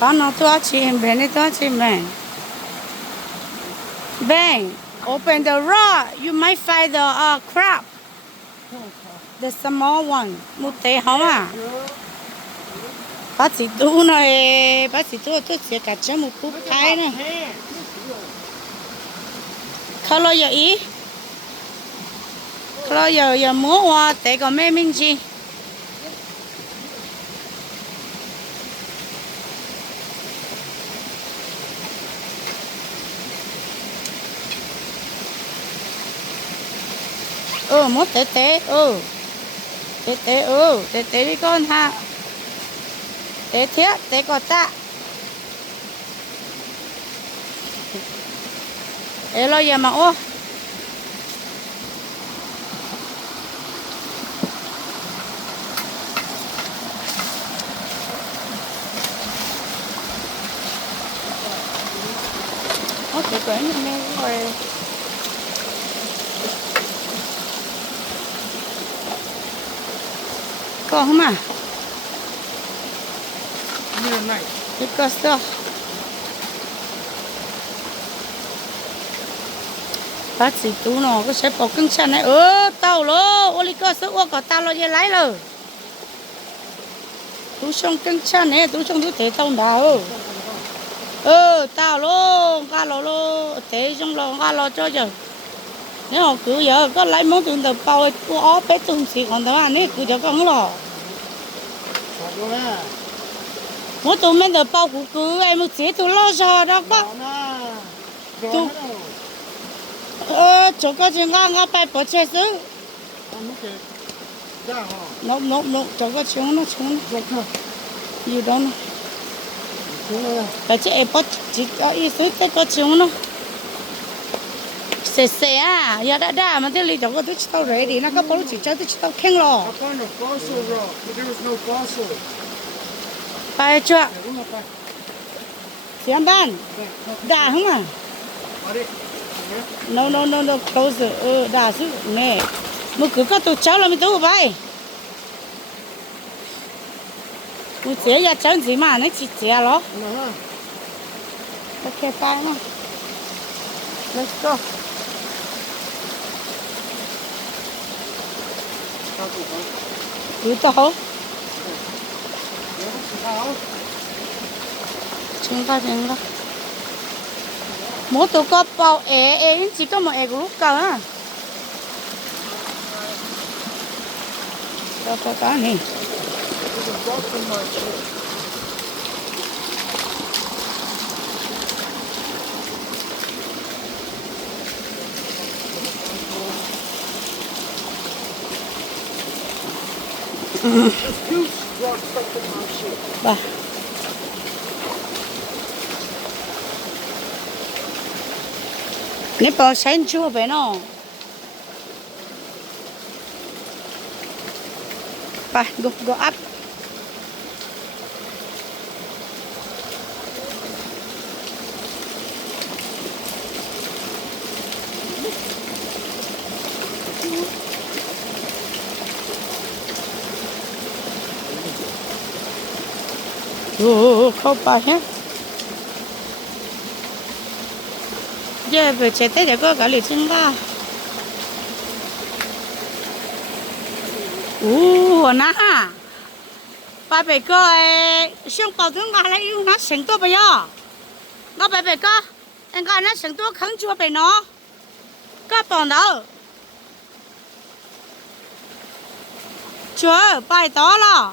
Có nó toa chi bên này toa chi man. Bang, open the raw. You might find the crab. The small one. Một té không à? Bác sĩ tu này, bác sĩ tu tôi sẽ cả chân một cúp thái này. Không lo giờ ý. Không lo giờ múa hoa té có mê minh chi. Múa té té, té té đi con ha. Té thiết, té có tạ. Ê lo giờ mà ô. Ô, cái quán như mê rồi. Có không à? Cái có sao? Bác sĩ tú nó có sẽ bỏ cưng chân này. Tao lô, ô lý có sức ô có tao lo dễ lái lờ. Tú xong cưng chân này, tú xong tú thế tông đào. Tao lô, ga lô, thế xong lô, ga lô cho giờ. Nếu họ cứ giờ có lấy món tiền tờ bao ó bé tung xì còn tao ăn ấy cứ cho con lò. Mỗi tụi mình tờ bao cũng cứ em một chế tụi lo cho đó bác. Tụi chỗ có chuyện ngã bay bỏ chạy xứ. Nó chỗ có chuyện nó chuyện. You don't know. Cái chị em bắt chỉ có ý xứ tới có chuyện nó. Xe à, giờ đã mà thế lý chỗ có tôi tao ready, nó có bao chỉ cho tôi tao khen lò. Phải chưa? Xem ban, đã không à? No, close. Đã chứ, nè, mới cứ có tôi cháu là mình tôi vậy. Tôi chế ra cháu gì mà nó chỉ chế đó. Ok, bye nó. Let's go. Cứ tao. Chúng ta. Mỗi tụ có bao chỉ có một của lúc cầu á. Tao có này. Bà. Nếu bỏ sáng chua về nó. Bà, go up. Không phải hết. Giờ về chế tế để có cả lịch sinh ba. Nà. Bà bể cơ xong bảo thương bà lại yêu nó sinh tốt bây giờ. Nó bể cơ. Anh coi nó sinh tốt khẳng chua bể nó. Có bọn đâu. Chúa, bài đó là.